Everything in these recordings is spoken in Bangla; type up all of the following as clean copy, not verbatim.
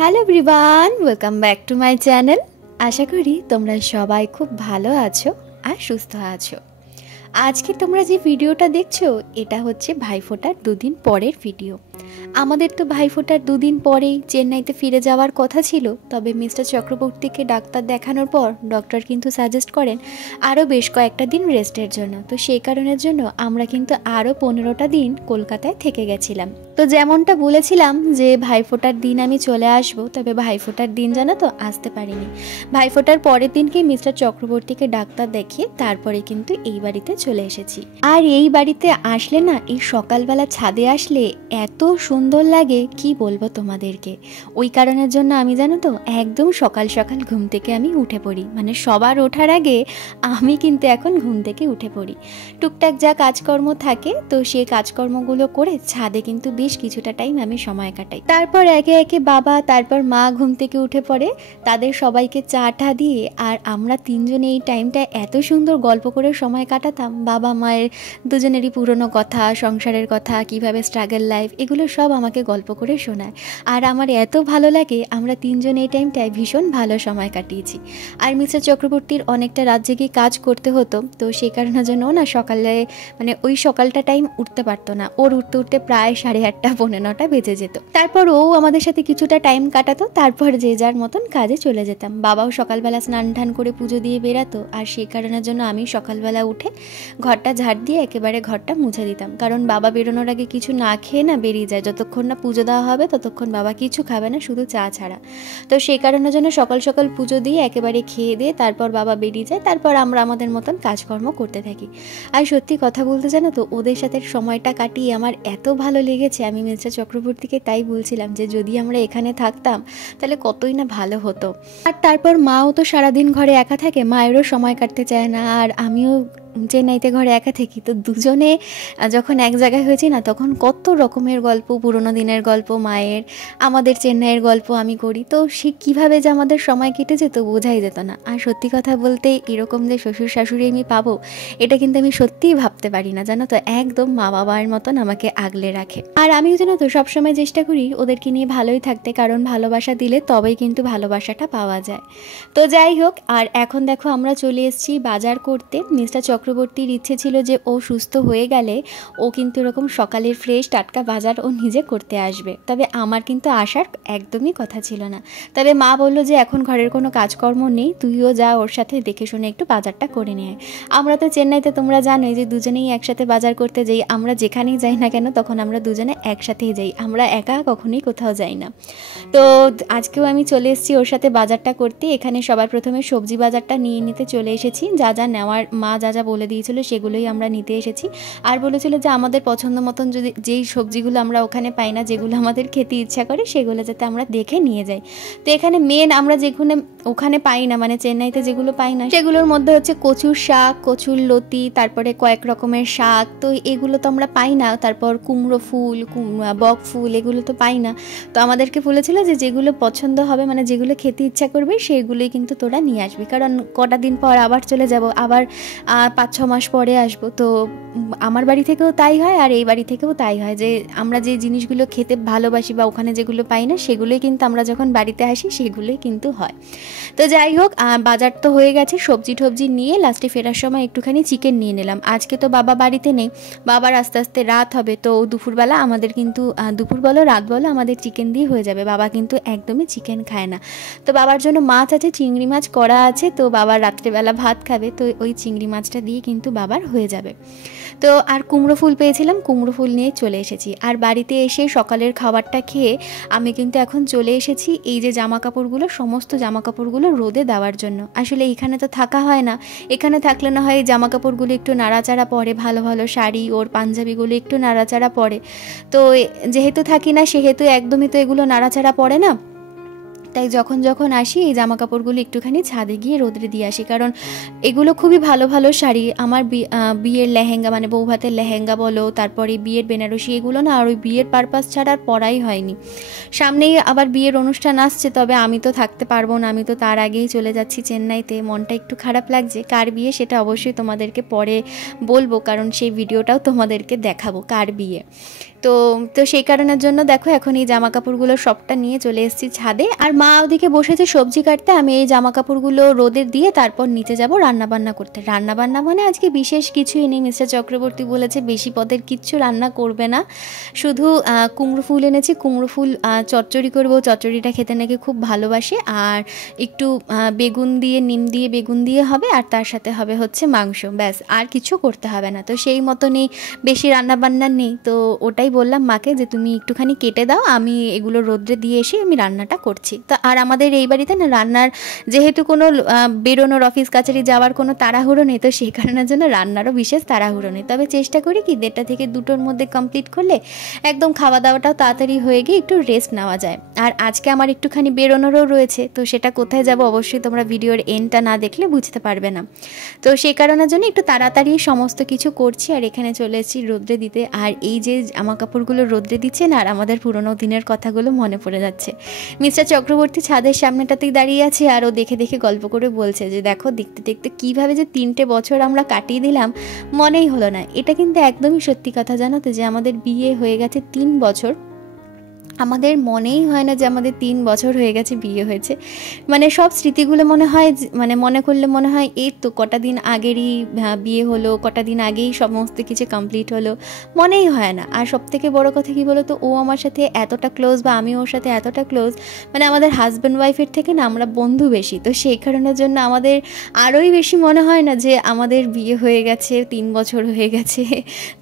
Hello everyone, welcome back to my channel. আশা করি তোমরা সবাই খুব ভালো আছো আর সুস্থ আছো। আজকে তোমরা যে ভিডিওটা দেখছো এটা হচ্ছে ভাইফোঁটার দুদিন পরের ভিডিও। আমাদের তো ভাইফোঁটার দুদিন পরেই চেন্নাইতে ফিরে যাওয়ার কথা ছিল, তবে মিস্টার চক্রবর্তীকে ডাক্তার দেখানোর পর ডক্টর কিন্তু সাজেস্ট করেন আরও বেশ কয়েকটা দিন রেস্টের জন্য। তো সেই কারণের জন্য আমরা কিন্তু আরও 15টা দিন কলকাতায় থেকে গেছিলাম। তো যেমনটা বলেছিলাম যে ভাইফোঁটার দিন আমি চলে আসব, তবে ভাইফোঁটার দিন জানো তো আসতে পারিনি। ভাইফোঁটার পরের দিনকে মিস্টার চক্রবর্তীকে ডাক্তার দেখিয়ে তারপরে কিন্তু এই বাড়িতে চলে এসেছি। আর এই বাড়িতে আসলে না, এই সকালবেলা ছাদে আসলে এত সুন্দর লাগে কি বলবো তোমাদেরকে। ওই কারণের জন্য আমি জানো তো একদম সকাল সকাল ঘুম থেকে আমি উঠে পড়ি, মানে সবার ওঠার আগে আমি কিন্তু এখন ঘুম থেকে উঠে পড়ি। টুকটাক যা কাজকর্ম থাকে তো সেই কাজকর্মগুলো করে ছাদে কিন্তু বেশ কিছুটা টাইম আমি সময় কাটাই। তারপর একে একে বাবা তারপর মা ঘুম থেকে উঠে পড়ে, তাদের সবাইকে চা টা দিয়ে আর আমরা তিনজনে এই টাইমটা এত সুন্দর গল্প করে সময় কাটাতাম। বাবা মায়ের দুজনেরই পুরনো কথা, সংসারের কথা, কিভাবে স্ট্রাগল লাইফ, এগুলো সব আমাকে গল্প করে শোনায়। আর আমার এত ভালো লাগে, আমরা তিনজন এই টাইমটায় ভীষণ ভালো সময় কাটিয়েছি। আর মিস্টার চক্রবর্তীর অনেকটা রাত জেগে কাজ করতে হতো, তো সেই কারণের জন্য না সকালে মানে ওই সকালটা টাইম উঠতে পারতো না। ওর উঠতে উঠতে প্রায় 8:30 পৌনে 9টা বেজে যেত। তারপর ও আমাদের সাথে কিছুটা টাইম কাটাতো, তারপর যে যার মতন কাজে চলে যেতাম। বাবাও সকালবেলা স্নান টান করে পুজো দিয়ে বেরাতো, আর সেই কারণের জন্য আমি সকালবেলা উঠে ঘরটা ঝাড় দিয়ে একেবারে ঘরটা মুছে দিতাম। কারণ বাবা বেরোনোর আগে কিছু না খেয়ে না বেরিয়ে যায়, যতক্ষণ না পুজো দেওয়া হবে ততক্ষণ বাবা কিছু খাবে না, শুধু চা ছাড়া। তো সেই কারণের জন্য সকাল সকাল পুজো দিয়ে একেবারে খেয়ে দিয়ে তারপর বাবা বেরিয়ে যায়, তারপর আমরা আমাদের মতন কাজকর্ম করতে থাকি। আর সত্যি কথা বলতে জানো তো, ওদের সাথে সময়টা কাটিয়ে আমার এত ভালো লেগেছে। আমি মিস্টার চক্রবর্তীকে তাই বলছিলাম যে যদি আমরা এখানে থাকতাম তাহলে কতই না ভালো হতো। আর তারপর মাও তো সারাদিন ঘরে একা থাকে, মায়েরও সময় কাটতে চায় না, আর আমিও চেন্নাইতে ঘরে একা থাকি। তো দুজনে যখন এক জায়গায় হয়েছি না, তখন কত রকমের গল্প, পুরোনো দিনের গল্প মায়ের, আমাদের চেন্নাইয়ের গল্প আমি করি। তো সে কীভাবে যে আমাদের সময় কেটে যেত বোঝাই যেত না। আর সত্যি কথা বলতে এরকম যে শ্বশুর শাশুড়ি আমি পাবো, এটা কিন্তু আমি সত্যিই ভাবতে পারি না, জানো তো। একদম মা বাবার মতন আমাকে আগলে রাখে। আর আমিও জানো তো সবসময় চেষ্টা করি ওদেরকে নিয়ে ভালোই থাকতে, কারণ ভালোবাসা দিলে তবেই কিন্তু ভালোবাসাটা পাওয়া যায়। তো যাই হোক, আর এখন দেখো আমরা চলে এসেছি বাজার করতে। মিস্টার চক্রবর্তীর ইচ্ছে ছিল যে ও সুস্থ হয়ে গেলে ও কিন্তু এরকম সকালের ফ্রেশ টাটকা বাজার ও নিজে করতে আসবে, তবে আমার কিন্তু আসার একদমই কথা ছিল না। তবে মা বললো যে এখন ঘরের কোনো কাজকর্ম নেই, তুইও যা ওর সাথে, দেখে শুনে একটু বাজারটা করে নিয়ে। আমরা তো চেন্নাইতে তোমরা জানোই যে দুজনেই একসাথে বাজার করতে যাই, আমরা যেখানেই যাই না কেন তখন আমরা দুজনে একসাথেই যাই, আমরা একা কখনোই কোথাও যাই না। তো আজকেও আমি চলে এসেছি ওর সাথে বাজারটা করতে। এখানে সবার প্রথমে সবজি বাজারটা নিয়ে নিতে চলে এসেছি। যা যা নেওয়ার মা যা যা বলে দিয়েছিল সেগুলোই আমরা নিতে এসেছি। আর বলেছিল যে আমাদের পছন্দ মতন যদি যেই সবজিগুলো আমরা ওখানে পাই না, যেগুলো আমাদের খেতে ইচ্ছা করে, সেগুলো যাতে আমরা দেখে নিয়ে যাই। তো এখানে মেন আমরা যেগুলো ওখানে পাই না, মানে চেন্নাইতে যেগুলো পাই না, সেগুলোর মধ্যে হচ্ছে কচুর শাক, কচুর লতি, তারপরে কয়েক রকমের শাক, তো এগুলো তো আমরা পাই না। তারপর কুমড়ো ফুল, বক ফুল, এগুলো তো পাই না। তো আমাদেরকে বলেছিল যে যেগুলো পছন্দ হবে, মানে যেগুলো খেতে ইচ্ছা করবে সেগুলোই কিন্তু তোরা নিয়ে আসবি, কারণ কটা দিন পর আবার চলে যাব, আবার 5-6 মাস পরে আসবো। তো আমার বাড়ি থেকেও তাই হয় আর এই বাড়ি থেকেও তাই হয় যে আমরা যে জিনিসগুলো খেতে ভালোবাসি বা ওখানে যেগুলো পাই না সেগুলোই কিন্তু আমরা যখন বাড়িতে আসি সেগুলোই কিন্তু হয়। তো যাই হোক, বাজার তো হয়ে গেছে, সবজি টবজি নিয়ে লাস্টে ফেরার সময় একটুখানি চিকেন নিয়ে নিলাম। আজকে তো বাবা বাড়িতে নেই, বাবার আস্তে আস্তে রাত হবে, তো দুপুরবেলা আমাদের কিন্তু দুপুর বলো রাত বলো আমাদের চিকেন দিয়ে হয়ে যাবে। বাবা কিন্তু একদমই চিকেন খায় না। তো বাবার জন্য মাছ আছে, চিংড়ি মাছ করা আছে, তো বাবার রাত্রেবেলা ভাত খাবে, তো ওই চিংড়ি মাছটা দিয়ে কিন্তু বাবার হয়ে যাবে। তো আর কুমড়ো ফুল পেয়েছিলাম, কুমড়ো ফুল নিয়ে চলে এসেছি। আর বাড়িতে এসে সকালের খাবারটা খেয়ে আমি কিন্তু এখন চলে এসেছি এই যে জামা কাপড়গুলো, সমস্ত জামা কাপড়গুলো রোদে দেওয়ার জন্য। আসলে এখানে তো থাকা হয় না, এখানে থাকলে না হয় জামা কাপড়গুলো একটু নাড়াচাড়া পড়ে, ভালো ভালো শাড়ি ওর পাঞ্জাবিগুলো একটু নাড়াচাড়া পড়ে। তো যেহেতু থাকি না সেহেতু একদমই তো এগুলো নাড়াচাড়া পড়ে না। তাই যখন যখন আসি এই জামা কাপড়গুলো একটুখানি ছাদে গিয়ে রোদরে দিয়ে আসি, কারণ এগুলো খুবই ভালো ভালো শাড়ি। আমার বিয়ের লেহেঙ্গা, মানে বউ ভাতের লেহেঙ্গা বলো, তারপরে বিয়ের বেনারসি, এগুলো না আর ওই বিয়ের পারপাস ছাড়া আর পরাই হয়নি। সামনেই আবার বিয়ের অনুষ্ঠান আসছে, তবে আমি তো থাকতে পারবো না, আমি তো তার আগেই চলে যাচ্ছি চেন্নাইতে। মনটা একটু খারাপ লাগছে। কার বিয়ে সেটা অবশ্যই তোমাদেরকে পরে বলবো, কারণ সেই ভিডিওটাও তোমাদেরকে দেখাবো কার বিয়ে। তো তো সেই কারণের জন্য দেখো এখন এই জামা কাপড়গুলো সবটা নিয়ে চলে এসেছি ছাদে। আর মা ওদিকে বসেছে সবজি কাটতে, আমি এই জামা কাপড়গুলো রোদে দিয়ে তারপর নিচে যাব রান্নাবান্না করতে। রান্নাবান্না মানে আজকে বিশেষ কিছুই নেই, মিস্টার চক্রবর্তী বলেছে বেশি পদের কিচ্ছু রান্না করবে না, শুধু কুমড়ো ফুল এনেছি, কুমড়ো ফুল চচ্চড়ি করবো, চচ্চড়িটা খেতে নাকি খুব ভালোবাসে, আর একটু বেগুন দিয়ে নিম দিয়ে বেগুন দিয়ে হবে, আর তার সাথে হবে হচ্ছে মাংস, ব্যাস আর কিছু করতে হবে না। তো সেই মতনই বেশি রান্নাবান্না নেই, তো ওটাই বললাম মাকে যে তুমি একটুখানি কেটে দাও, আমি এগুলো রোদ্রে দিয়ে এসে আমি রান্নাটা করছি। তো আর আমাদের এই বাড়িতে না রান্নার যেহেতু কোনো বেরোনোর অফিস কাছারি যাওয়ার কোনো তাড়াহুড়ো নেই, তো সেই কারণের জন্য রান্নারও বিশেষ তাড়াহুড়ো নেই। তবে চেষ্টা করি কি 1:30 থেকে 2টোর মধ্যে কমপ্লিট করলে একদম খাওয়া দাওয়াটাও তাড়াতাড়ি হয়ে গিয়ে একটু রেস্ট নেওয়া যায়। আর আজকে আমার একটুখানি বেরোনোরও রয়েছে, তো সেটা কোথায় যাব অবশ্যই তোমরা ভিডিওর এন্ডটা না দেখলে বুঝতে পারবে না। তো সেই কারণের জন্য একটু তাড়াতাড়ি সমস্ত কিছু করছি। আর এখানে চলে এসেছি রোদ্রে দিতে, আর এই যে জামা কাপড়গুলো রোদ্রে দিচ্ছেন আর আমাদের পুরোনো দিনের কথাগুলো মনে পড়ে যাচ্ছে। মিস্টার চক্রবর্তী ছাদের সামনেটাতেই দাঁড়িয়ে আছে, আর ও দেখে দেখে গল্প করে বলছে যে দেখো দেখতে দেখতে কীভাবে যে 3টে বছর আমরা কাটিয়ে দিলাম মনেই হলো না। এটা কিন্তু একদমই সত্যি কথা, জানো তো, যে আমাদের বিয়ে হয়ে গেছে 3 বছর, আমাদের মনেই হয় না যে আমাদের 3 বছর হয়ে গেছে বিয়ে হয়েছে। মানে সব স্মৃতিগুলো মনে হয়, মানে মনে করলে মনে হয় এই তো কটা দিন আগেরই বিয়ে হলো, কটা দিন আগেই সমস্ত কিছু কমপ্লিট হলো, মনেই হয় না। আর সবথেকে বড় কথা কী বলো তো, ও আমার সাথে এতটা ক্লোজ বা আমি ওর সাথে এতটা ক্লোজ, মানে আমাদের হাজব্যান্ড ওয়াইফের থেকে না আমরা বন্ধু বেশি। তো সেই কারণের জন্য আমাদের আরোই বেশি মনে হয় না যে আমাদের বিয়ে হয়ে গেছে 3 বছর হয়ে গেছে।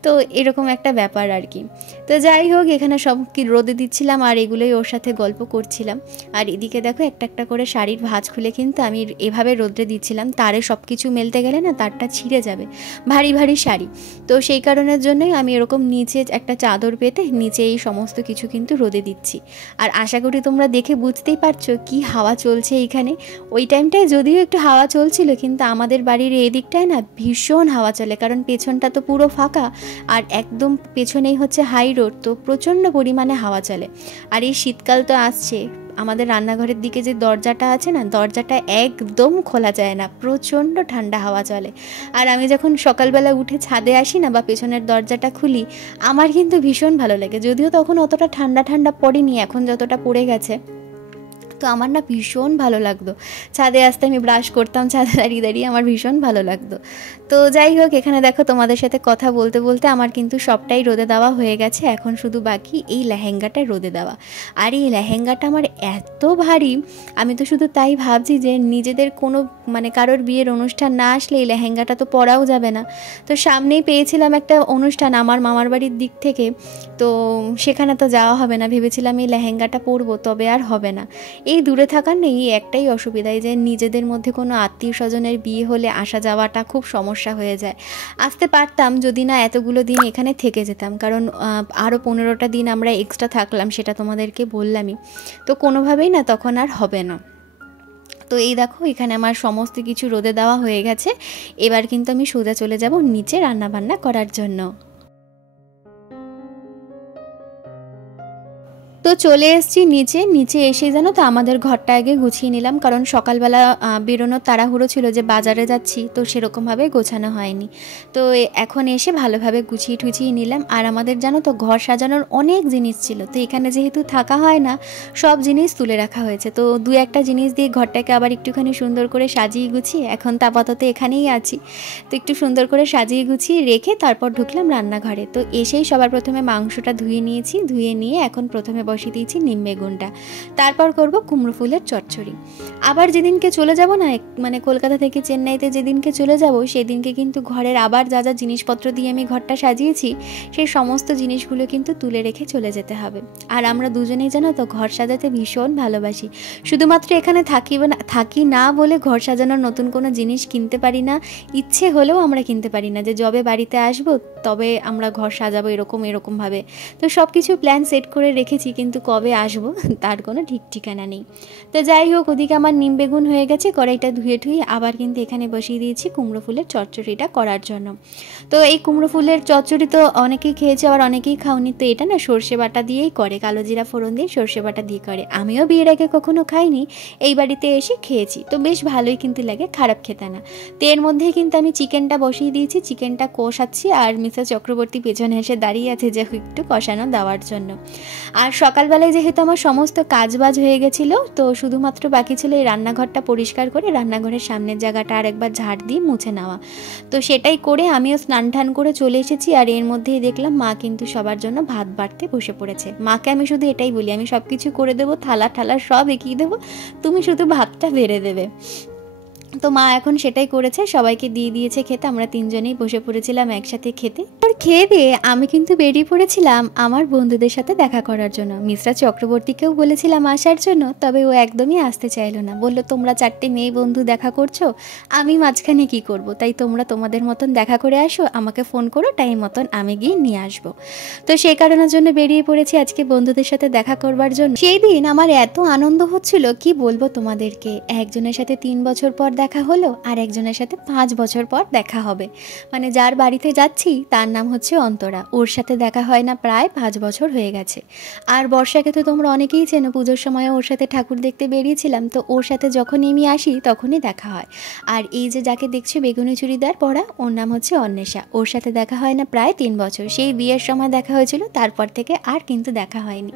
তো এরকম একটা ব্যাপার আর কি। তো যাই হোক, এখানে সব কি রোদে দিচ্ছিলাম আর এগুলোই ওর সাথে গল্প করছিলাম। আর এদিকে দেখো একটা একটা করে শাড়ির ভাঁজ খুলে কিন্তু আমি এভাবে রোদ্রে দিচ্ছিলাম, তারে সব কিছু মেলতে গেলে না তারটা ছিঁড়ে যাবে, ভারী ভারী শাড়ি। তো সেই কারণের জন্যই আমি এরকম নিচে একটা চাদর পেতে নিচে এই সমস্ত কিছু কিন্তু রোদে দিচ্ছি। আর আশা করি তোমরা দেখে বুঝতেই পারছো কি হাওয়া চলছে এইখানে। ওই টাইমটায় যদিও একটু হাওয়া চলছিল, কিন্তু আমাদের বাড়ির এই দিকটায় না ভীষণ হাওয়া চলে, কারণ পেছনটা তো পুরো ফাঁকা আর একদম পেছনেই হচ্ছে হাই রোড, তো প্রচণ্ড পরিমাণে হাওয়া চলে। আর এই শীতকাল তো আসছে, আমাদের রান্নাঘরের দিকে যে দরজাটা আছে না, দরজাটা একদম খোলা যায় না, প্রচণ্ড ঠান্ডা হাওয়া চলে। আর আমি যখন সকালবেলা উঠে ছাদে আসি না বা পেছনের দরজাটা খুলি, আমার কিন্তু ভীষণ ভালো লাগে। যদিও তখন অতটা ঠান্ডা ঠান্ডা পড়েনি, এখন যতটা পড়ে গেছে, তো আমার না ভীষণ ভালো লাগতো ছাদে আসতে। আমি ব্রাশ করতাম ছাদে দাঁড়িয়ে দাঁড়িয়ে, আমার ভীষণ ভালো লাগতো। তো যাই হোক, এখানে দেখো তোমাদের সাথে কথা বলতে বলতে আমার কিন্তু সবটাই রোদে দেওয়া হয়ে গেছে, এখন শুধু বাকি এই লেহেঙ্গাটা রোদে দেওয়া। আর এই লেহেঙ্গাটা আমার এত ভারী, আমি তো শুধু তাই ভাবছি যে নিজেদের কোনো মানে কারোর বিয়ের অনুষ্ঠান না আসলে এই লেহেঙ্গাটা তো পরাও যাবে না। তো সামনেই পেয়েছিলাম একটা অনুষ্ঠান আমার মামার বাড়ির দিক থেকে, তো সেখানে তো যাওয়া হবে না, ভেবেছিলাম এই লেহেঙ্গাটা পরবো, তবে আর হবে না। এই দূরে থাকার নেই একটাই অসুবিধাই, যে নিজেদের মধ্যে কোনো আত্মীয় স্বজনের বিয়ে হলে আসা যাওয়াটা খুব সমস্যা হয়ে যায়। আসতে পারতাম যদি না এতগুলো দিন এখানে থেকে যেতাম, কারণ আরও 15টা দিন আমরা এক্সট্রা থাকলাম, সেটা তোমাদেরকে বললামই। তো কোনোভাবেই না তখন আর হবে না। তো এই দেখো এখানে আমার সমস্ত কিছু রোদে দেওয়া হয়ে গেছে, এবার কিন্তু আমি সোজা চলে যাব নিচে রান্নাবান্না করার জন্য। তো চলে এসেছি নিচে এসে জানো তো আমাদের ঘরটা আগে গুছিয়ে নিলাম, কারণ সকালবেলা বেরোনোর তাড়াহুড়ো ছিল যে বাজারে যাচ্ছি, তো সেরকমভাবে গোছানো হয়নি। তো এখন এসে ভালোভাবে গুছিয়ে টুছিয়ে নিলাম। আর আমাদের জানো তো ঘর সাজানোর অনেক জিনিস ছিল, তো এখানে যেহেতু থাকা হয় না সব জিনিস তুলে রাখা হয়েছে। তো 2-1টা জিনিস দিয়ে ঘরটাকে আবার একটুখানি সুন্দর করে সাজিয়ে গুছিয়ে, এখন তো আপাতত এখানেই আছি, তো একটু সুন্দর করে সাজিয়ে গুছিয়ে রেখে তারপর ঢুকলাম রান্নাঘরে। তো এসেই সবার প্রথমে মাংসটা ধুয়ে নিয়েছি, ধুয়ে নিয়ে এখন প্রথমে বসিয়ে দিয়েছি নিম বেগুনটা, তারপর করব কুমড়ো ফুলের চচ্চড়ি। আবার যেদিনকে চলে যাব না, মানে কলকাতা থেকে চেন্নাইতে যেদিনকে চলে যাব, সেদিনকে কিন্তু ঘরের আবার যা যা জিনিসপত্র দিয়ে আমি ঘরটা সাজিয়েছি সেই সমস্ত জিনিসগুলো কিন্তু তুলে রেখে চলে যেতে হবে। আর আমরা দুজনেই জানো তো ঘর সাজাতে ভীষণ ভালোবাসি, শুধুমাত্র এখানে থাকি না বলে ঘর সাজানোর নতুন কোনো জিনিস কিনতে পারি না, ইচ্ছে হলেও আমরা কিনতে পারি না যে যবে বাড়িতে আসবো তবে আমরা ঘর সাজাবো এরকমভাবে। তো সব কিছু প্ল্যান সেট করে রেখেছি, কিন্তু কবে আসবো তার কোনো ঠিক ঠিকানা নেই। তো যাই হোক, ওদিকে আমার নিম বেগুন হয়ে গেছে, কড়াইটা ধুয়ে ঠুয়ে আবার কিন্তু এখানে বসিয়ে দিয়েছি কুমড়ো ফুলের চচ্চড়িটা করার জন্য। তো এই কুমড়ো ফুলের চচ্চড়ি তো অনেকেই খেয়েছে, আবার অনেকেই খাওনি। তো এটা না সর্ষে বাটা দিয়েই করে, কালো জিরা ফোড়ন দিয়ে সর্ষে বাটা দিয়ে করে। আমিও বিয়ের আগে কখনো খাইনি, এই বাড়িতে এসে খেয়েছি, তো বেশ ভালোই কিন্তু লাগে, খারাপ খেতে না। তো এর মধ্যেই কিন্তু আমি চিকেনটা বসিয়ে দিয়েছি, চিকেনটা কষাচ্ছি। আর মিসেস চক্রবর্তী পেছনে এসে দাঁড়িয়ে আছে যে একটু কষানো দেওয়ার জন্য। আর সকালবেলায় যেহেতু আমার সমস্ত কাজবাজ হয়ে গেছিলো, তো শুধুমাত্র বাকি ছিল এই রান্নাঘরটা পরিষ্কার করে রান্নাঘরের সামনের জায়গাটা আর একবার ঝাড় দিয়ে মুছে নেওয়া। তো সেটাই করে আমিও স্নান টান করে চলে এসেছি। আর এর মধ্যেই দেখলাম মা কিন্তু সবার জন্য ভাত বাড়তে বসে পড়েছে। মাকে আমি শুধু এটাই বলি, আমি সব কিছু করে দেবো, থালা ঠালা সব এগিয়ে দেবো, তুমি শুধু ভাতটা বেড়ে দেবে। তো মা এখন সেটাই করেছে, সবাইকে দিয়ে দিয়েছে খেতে। আমরা তিনজনেই বসে পড়েছিলাম একসাথে খেতে। আর খেয়ে দিয়ে আমি কিন্তু বেরিয়ে পড়েছিলাম আমার বন্ধুদের সাথে দেখা করার জন্য। মিশ্রা চক্রবর্তীকেও বলেছিলাম আসার জন্য, তবে ও একদমই আসতে চাইলো না। বলল, তোমরা 4টে মেয়ে বন্ধু দেখা করছো, আমি মাঝখানে কি করব, তাই তোমরা তোমাদের মতন দেখা করে আসো, আমাকে ফোন করো, টাইম মতন আমি গিয়ে নিয়ে আসবো। তো সেই কারণের জন্য বেরিয়ে পড়েছি আজকে বন্ধুদের সাথে দেখা করবার জন্য। সেই দিন আমার এত আনন্দ হচ্ছিল কি বলবো তোমাদেরকে। একজনের সাথে 3 বছর পর দেখা হলো, আর একজনের সাথে 5 বছর পর দেখা হবে। মানে যার বাড়িতে যাচ্ছি তার নাম হচ্ছে অন্তরা, ওর সাথে দেখা হয় না প্রায় 5 বছর হয়ে গেছে। আর বর্ষাকে তো তোমরা অনেকেই চেনো, পুজোর সময় ওর সাথে ঠাকুর দেখতে বেরিয়েছিলাম, তো ওর সাথে যখনই আমি আসি তখনই দেখা হয়। আর এই যে যাকে দেখছো বেগুনি চুড়িদার পরা, ওর নাম হচ্ছে অন্বেষা, ওর সাথে দেখা হয় না প্রায় 3 বছর। সেই বিয়ের সময় দেখা হয়েছিল, তারপর থেকে আর কিন্তু দেখা হয়নি।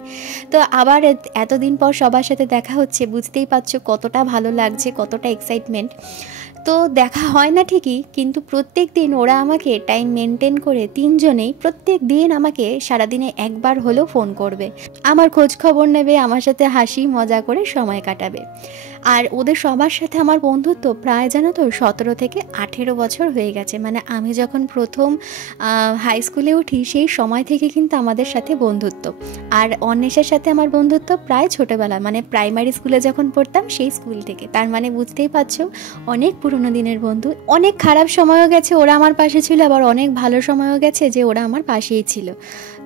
তো আবার এতদিন পর সবার সাথে দেখা হচ্ছে, বুঝতেই পারছো কতটা ভালো লাগছে, কতটা এক্সাইটমেন্ট। তো দেখা হয় না ঠিকই, কিন্তু প্রত্যেক দিন ওরা আমাকে টাইম মেনটেন করে তিনজনেই প্রত্যেক দিন আমাকে সারাদিনে একবার হলেও ফোন করবে, আমার খোঁজ খবর নেবে, আমার সাথে হাসি মজা করে সময় কাটাবে। আর ওদের সবার সাথে আমার বন্ধুত্ব প্রায় জানো তো 17 থেকে 18 বছর হয়ে গেছে। মানে আমি যখন প্রথম হাই স্কুলে উঠি সেই সময় থেকে কিন্তু আমাদের সাথে বন্ধুত্ব। আর অন্বেষার সাথে আমার বন্ধুত্ব প্রায় ছোটোবেলা, মানে প্রাইমারি স্কুলে যখন পড়তাম সেই স্কুল থেকে। তার মানে বুঝতেই পারছো অনেক পুরনো দিনের বন্ধু। অনেক খারাপ সময়ও গেছে ওরা আমার পাশে ছিল, আবার অনেক ভালো সময়ও গেছে যে ওরা আমার পাশেই ছিল।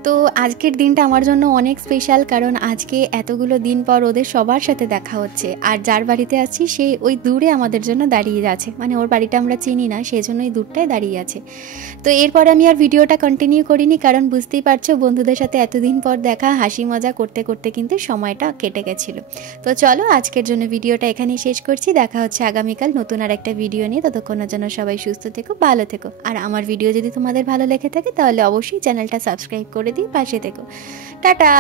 তো আজকের দিনটা আমার জন্য অনেক স্পেশাল, কারণ আজকে এতগুলো দিন পর ওদের সবার সাথে দেখা হচ্ছে। আর যার বাড়িতে আছি সে ওই দূরে আমাদের জন্য দাঁড়িয়ে আছে, মানে ওর বাড়িটা আমরা চিনি না, সেই জন্য ওই দূরটায় দাঁড়িয়ে আছে। তো এরপর আমি আর ভিডিওটা কন্টিনিউ করিনি, কারণ বুঝতেই পারছো বন্ধুদের সাথে এতদিন পর দেখা, হাসি মজা করতে করতে কিন্তু সময়টা কেটে গেছিলো। তো চলো আজকের জন্য ভিডিওটা এখানেই শেষ করছি। দেখা হচ্ছে আগামীকাল নতুন আর একটা ভিডিও নিয়ে। ততক্ষণের জন্য সবাই সুস্থ থেকো, ভালো থেকো। আর আমার ভিডিও যদি তোমাদের ভালো লেগে থাকে তাহলে অবশ্যই চ্যানেলটা সাবস্ক্রাইব করে দিয়ে পাশে থেকো। টাটা।